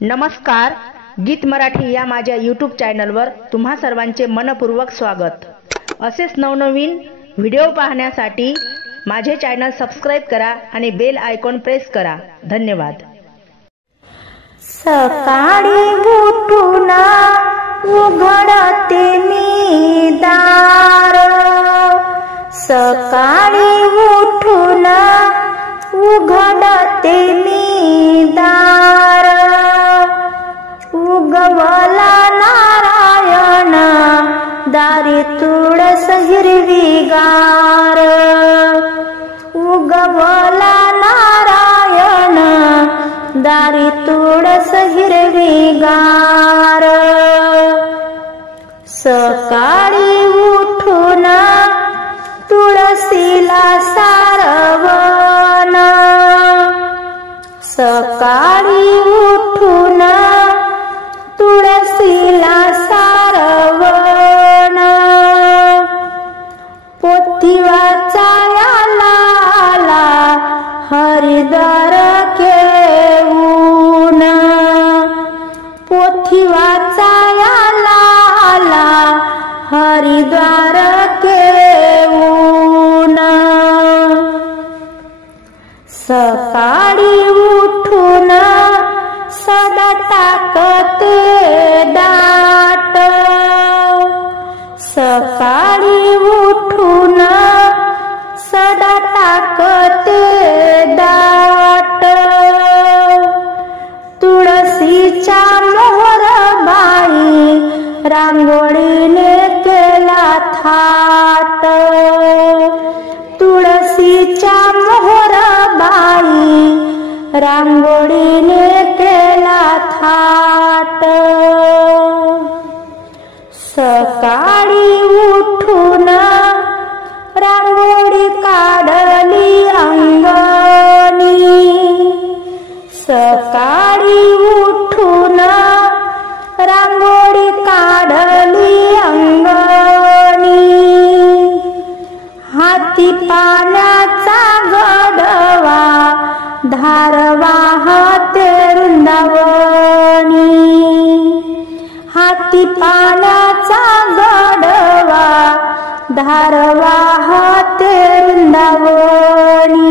नमस्कार, गीत मराठी या माझ्या यूट्यूब चॅनलवर तुम्हा सर्वांचे मनपूर्वक स्वागत। असेच नवनवीन व्हिडिओ पाहण्यासाठी माझे चॅनल सबस्क्राइब करा आणि बेल आयकॉन प्रेस करा। धन्यवाद। सकाळी उठून उघडते मी दार, सकाळी उठून उघडते मी दार, उगवला नारायण दारी तुळस हिरवीगार, उगवला नारायण दारी तुळस हिरवीगार। सकाळी उठून तुळसीला सारवण, सकाळी उठून तुळसीला सारवण, पोथी वाचायला आला हरिद्वार घेऊन, पोथी वाचायला आला हरिद्वार घेऊन। सकाळी उठून सडा टाकते दाट, सकाळी उठून सडा टाकते दाट, तुळशीच्या मोहर बाई रांगोळीने केला थाट, तुळशीच्या मोहर बाई रांगोळीने केला थाट। सकाळी उठून रांगोळी काढली अंगणी, सकाळी उठून रांगोळी काढली अंगणी, हाती पाण्याचा गडवा धार वाहते वृंदावनी, हाती पाण्याचा गडवा धार वाहते वृंदावनी।